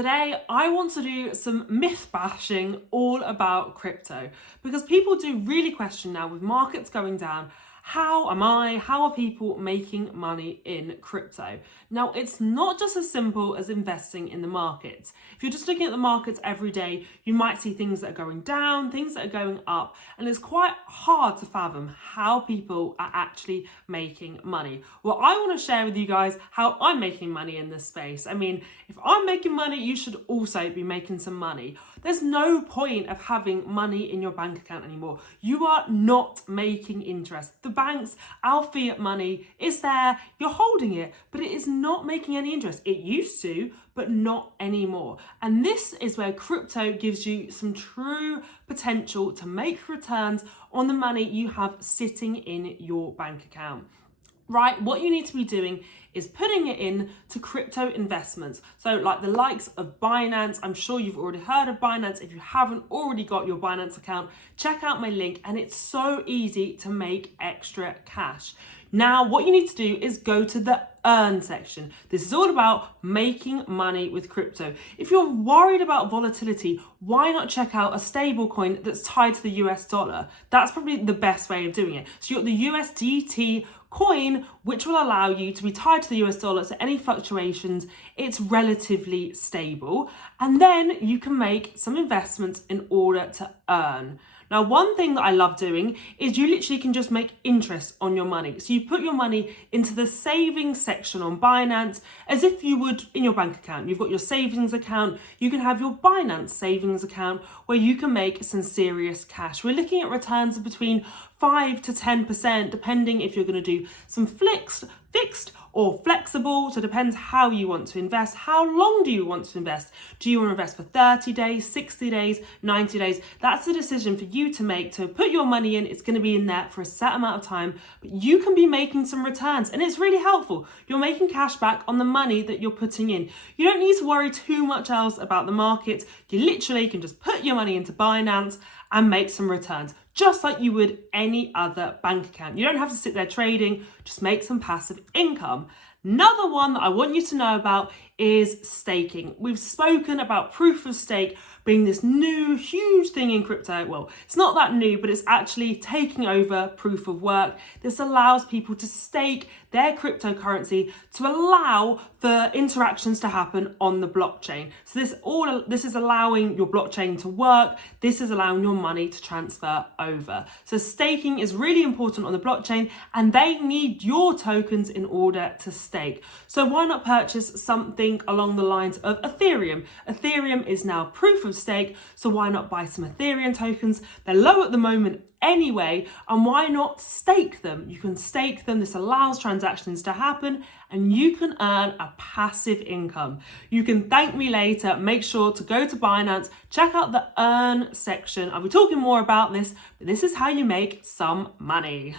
Today, I want to do some myth bashing all about crypto because people do really question now with markets going down, how are people making money in crypto? Now, it's not just as simple as investing in the markets. If you're just looking at the markets every day, you might see things that are going down, things that are going up, and it's quite hard to fathom how people are actually making money. Well, I want to share with you guys how I'm making money in this space. I mean, if I'm making money, you should also be making some money. There's no point of having money in your bank account anymore. You are not making interest. The banks, our fiat money is there, you're holding it, but it is not making any interest. It used to, but not anymore. And this is where crypto gives you some true potential to make returns on the money you have sitting in your bank account. Right, what you need to be doing is putting it in to crypto investments. So like the likes of Binance, I'm sure you've already heard of Binance. If you haven't already got your Binance account, check out my link, and it's so easy to make extra cash. Now, what you need to do is go to the earn section. This is all about making money with crypto. If you're worried about volatility, why not check out a stable coin that's tied to the US dollar? That's probably the best way of doing it. So you've got the USDT coin, which will allow you to be tied to the US dollar, so any fluctuations, it's relatively stable. And then you can make some investments in order to earn. Now, one thing that I love doing is you literally can just make interest on your money. So you put your money into the savings section on Binance as if you would in your bank account. You've got your savings account. You can have your Binance savings account where you can make some serious cash. We're looking at returns of between 5 to 10%, depending if you're going to do some fixed or flexible. So it depends how you want to invest. How long do you want to invest? Do you want to invest for 30 days, 60 days, 90 days? That's a decision for you to make. To put your money in, it's going to be in there for a set amount of time, but you can be making some returns, and it's really helpful. You're making cash back on the money that you're putting in. You don't need to worry too much else about the market. You literally can just put your money into Binance and make some returns, just like you would any other bank account. You don't have to sit there trading, just make some passive income. Another one that I want you to know about is staking. We've spoken about proof of stake being this new huge thing in crypto. Well, it's not that new, but it's actually taking over proof of work. This allows people to stake their cryptocurrency to allow for interactions to happen on the blockchain. So this is allowing your blockchain to work. This is allowing your money to transfer over. So staking is really important on the blockchain, and they need your tokens in order to stake. So why not purchase something along the lines of Ethereum? Ethereum is now proof of stake, so why not buy some Ethereum tokens? They're low at the moment anyway, and why not stake them? You can stake them. This allows transactions to happen, and you can earn a passive income. You can thank me later. Make sure to go to Binance, check out the earn section. I'll be talking more about this, but this is how you make some money.